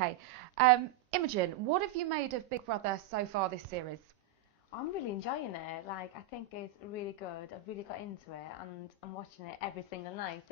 Okay. Imogen, what have you made of Big Brother so far this series? I'm really enjoying it. Like, I think it's really good. I've really got into it, and I'm watching it every single night.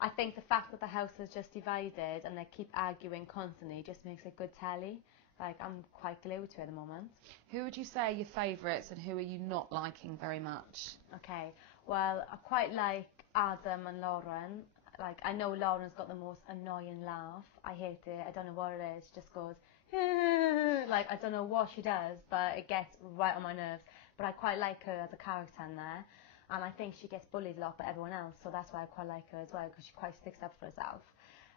I think the fact that the house is just divided and they keep arguing constantly just makes it good telly. Like, I'm quite glued to it at the moment. Who would you say are your favourites and who are you not liking very much? Okay, well, I quite like Adam and Lauren. Like, I know Lauren's got the most annoying laugh. I hate it. I don't know what it is. It just goes, like, I don't know what she does, but it gets right on my nerves. But I quite like her as a character in there. And I think she gets bullied a lot by everyone else, so that's why I quite like her as well, because she quite sticks up for herself.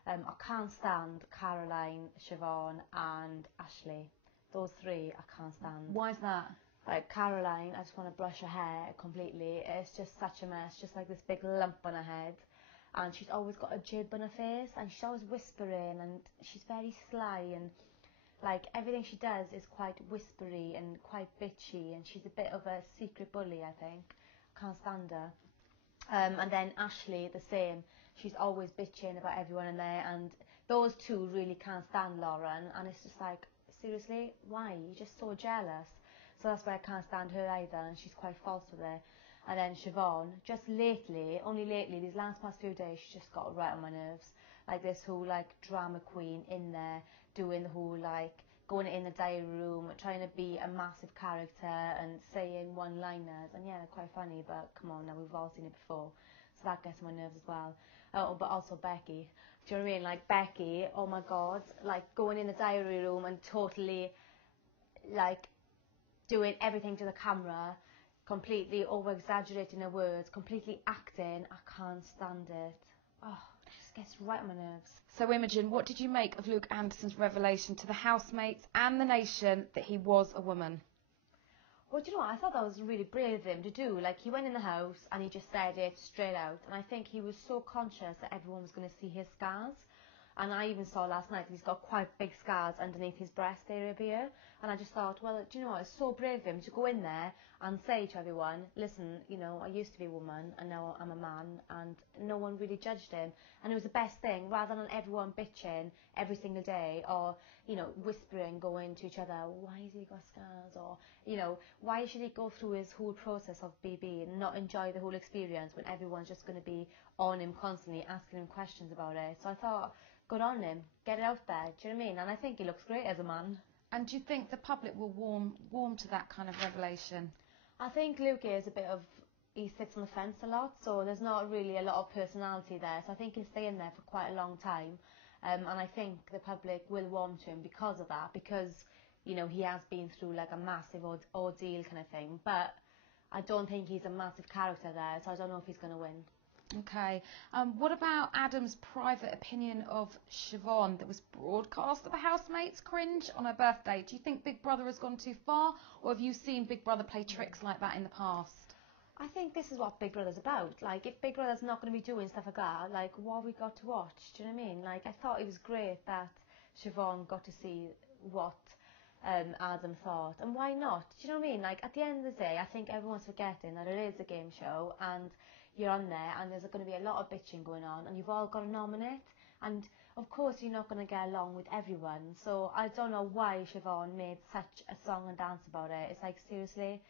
I can't stand Caroline, Siobhan, and Ashley. Those three I can't stand. Why is that? Like Caroline, I just want to brush her hair completely. It's just such a mess, just like this big lump on her head. And she's always got a jib on her face, and she's always whispering, and she's very sly, and like everything she does is quite whispery and quite bitchy, and she's a bit of a secret bully, I think. Can't stand her. And then Ashley, the same. She's always bitching about everyone in there, and those two really can't stand Lauren. And it's just like, seriously, why? You're just so jealous. So that's why I can't stand her either, and she's quite false with it. And then Siobhan, just lately, only lately, these past few days, she's just got right on my nerves. Like this whole like drama queen in there, doing the whole like going in the diary room, trying to be a massive character and saying one-liners. And yeah, they're quite funny, but come on now, we've all seen it before. So that gets on my nerves as well. Oh, but also Becky. Do you know what I mean? Like Becky, oh my God, like going in the diary room and totally like doing everything to the camera, completely over-exaggerating her words, completely acting. I can't stand it. Oh, it just gets right on my nerves. So, Imogen, what did you make of Luke Anderson's revelation to the housemates and the nation that he was a woman? Well, do you know what? I thought that was really brave of him to do. Like, he went in the house and he just said it straight out. And I think he was so conscious that everyone was going to see his scars. And I even saw last night he's got quite big scars underneath his breast area here. And I just thought, well, do you know what? It's so brave of him to go in there and say to everyone, listen, you know, I used to be a woman and now I'm a man. And no one really judged him. And it was the best thing, rather than everyone bitching every single day or, you know, whispering, going to each other, why has he got scars? Or, you know, why should he go through his whole process of BB and not enjoy the whole experience when everyone's just going to be on him constantly, asking him questions about it? So I thought, good on him, get it out there, do you know what I mean? And I think he looks great as a man. And do you think the public will warm to that kind of revelation? I think Luke is a bit of, he sits on the fence a lot, so there's not really a lot of personality there. So I think he'll stay in there for quite a long time. And I think the public will warm to him because of that, because, you know, he has been through like a massive ordeal kind of thing. But I don't think he's a massive character there, so I don't know if he's going to win. Okay. What about Adam's private opinion of Siobhan that was broadcast at the housemates? Cringe on her birthday. Do you think Big Brother has gone too far, or have you seen Big Brother play tricks like that in the past? I think this is what Big Brother's about. Like, if Big Brother's not going to be doing stuff like that, like, what have we got to watch? Do you know what I mean? Like, I thought it was great that Siobhan got to see what Adam thought. And why not? Do you know what I mean? Like, at the end of the day, I think everyone's forgetting that it is a game show and you're on there and there's going to be a lot of bitching going on and you've all got to nominate. And, of course, you're not going to get along with everyone. So I don't know why Siobhan made such a song and dance about it. It's like, seriously?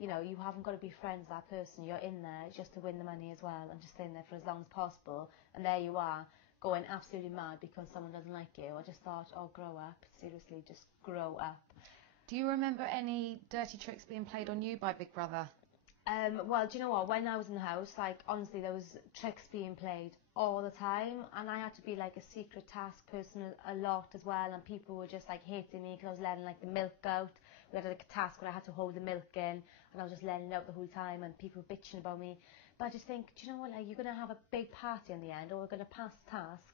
You know, you haven't got to be friends with that person. You're in there just to win the money as well and just stay in there for as long as possible. And there you are, going absolutely mad because someone doesn't like you. I just thought, oh, grow up. Seriously, just grow up. Do you remember any dirty tricks being played on you by Big Brother? Well, do you know what? When I was in the house, like, honestly, there was tricks being played all the time. And I had to be, like, a secret task person a lot as well. And people were just, like, hating me because I was letting, like, the milk out. We had, like, a task where I had to hold the milk in. And I was just letting it out the whole time. And people were bitching about me. But I just think, do you know what? Like, you're going to have a big party in the end. Or we're going to pass the task.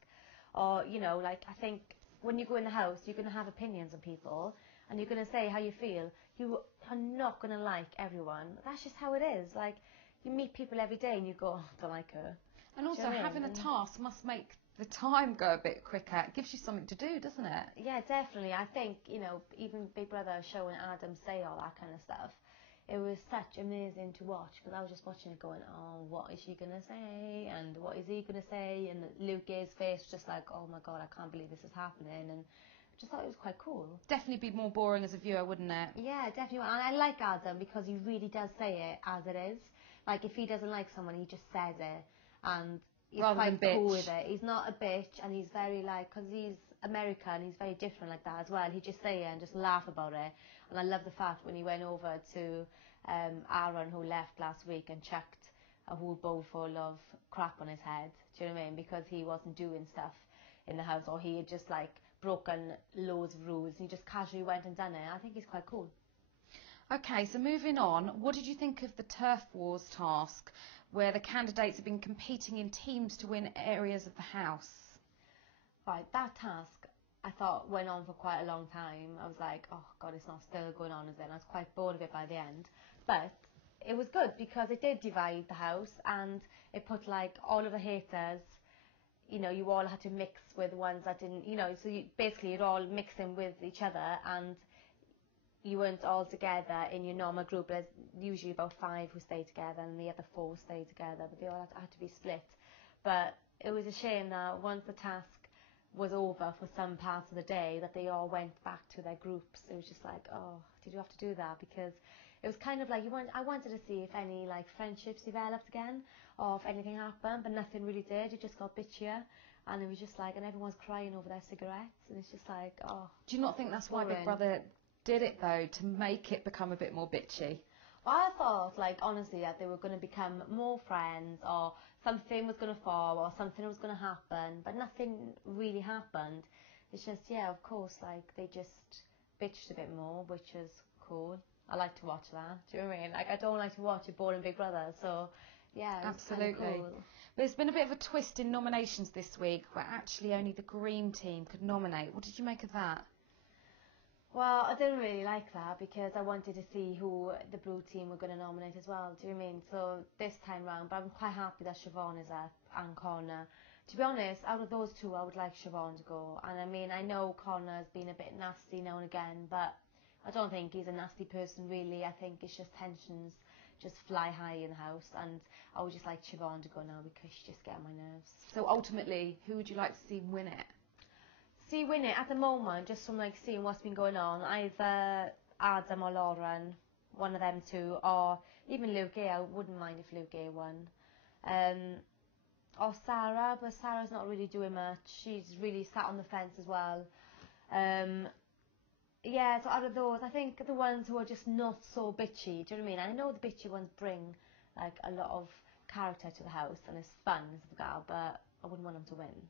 Or, you know, like, I think when you go in the house, you're going to have opinions on people. And you're going to say how you feel. You are not going to like everyone. That's just how it is. Like, you meet people every day and you go, oh, don't like her. And also, Do you know what I having a mean? task must make the time go a bit quicker. It gives you something to do, doesn't it? Yeah, definitely. I think, you know, even Big Brother showing Adam say all that kind of stuff, it was such amazing to watch, because I was just watching it going, oh, what is she going to say? And what is he going to say? And Luke Gay's face was just like, oh my God, I can't believe this is happening. And I just thought it was quite cool. Definitely be more boring as a viewer, wouldn't it? Yeah, definitely. And I like Adam because he really does say it as it is. Like, if he doesn't like someone, he just says it. And he's Rather quite than cool bitch. with it. He's not a bitch, and he's very, like, because he's American, he's very different like that as well. He just say it and just laugh about it. And I love the fact when he went over to Aaron, who left last week, and chucked a whole bowl full of crap on his head. Do you know what I mean? Because he wasn't doing stuff in the house, or he had just, like, broken loads of rules. He just casually went and done it. I think he's quite cool. Okay, so moving on, what did you think of the Turf Wars task, where the candidates have been competing in teams to win areas of the house? Right, that task I thought went on for quite a long time. I was like, oh God, it's not still going on, is it? And I was quite bored of it by the end. But it was good because it did divide the house, and it put, like, all of the haters, you know, you all had to mix with the ones that didn't, you know, so you, basically you'd all mix in with each other, and you weren't all together in your normal group. There's usually about 5 who stay together and the other 4 stay together, but they all had to be split. But it was a shame that once the task was over for some parts of the day, that they all went back to their groups. It was just like, oh, did you have to do that? Because it was kind of like, I wanted to see if any, like, friendships developed again, or if anything happened, but nothing really did. It just got bitchier, and it was just like, and everyone's crying over their cigarettes, and it's just like, oh. Do you not think that's why Big Brother did it, though, to make it become a bit more bitchy? Well, I thought, like, honestly, that they were going to become more friends, or something was going to fall, or something was going to happen, but nothing really happened. It's just, yeah, of course, like, they just bitched a bit more, which is cool. I like to watch that. Do you know what I mean? Like, I don't like to watch a boring Big Brother, so yeah, it's kind of cool. There's been a bit of a twist in nominations this week, where actually only the Green team could nominate. What did you make of that? Well, I didn't really like that, because I wanted to see who the Blue team were going to nominate as well. Do you know what I mean? So this time round, but I'm quite happy that Siobhan is up and Connor. To be honest, out of those two, I would like Siobhan to go. And I mean, I know Connor's been a bit nasty now and again, but I don't think he's a nasty person, really. I think it's just tensions just fly high in the house, and I would just like Siobhan to go now, because she just gets on my nerves. So ultimately, who would you like to see win it? See, win it at the moment, just from, like, seeing what's been going on, either Adam or Lauren, one of them two, or even Luke Gay. I wouldn't mind if Luke Gay won. Or Sarah, but Sarah's not really doing much. She's really sat on the fence as well. Yeah, so out of those, I think the ones who are just not so bitchy, do you know what I mean? I know the bitchy ones bring, like, a lot of character to the house, and it's fun as a gal, but I wouldn't want them to win.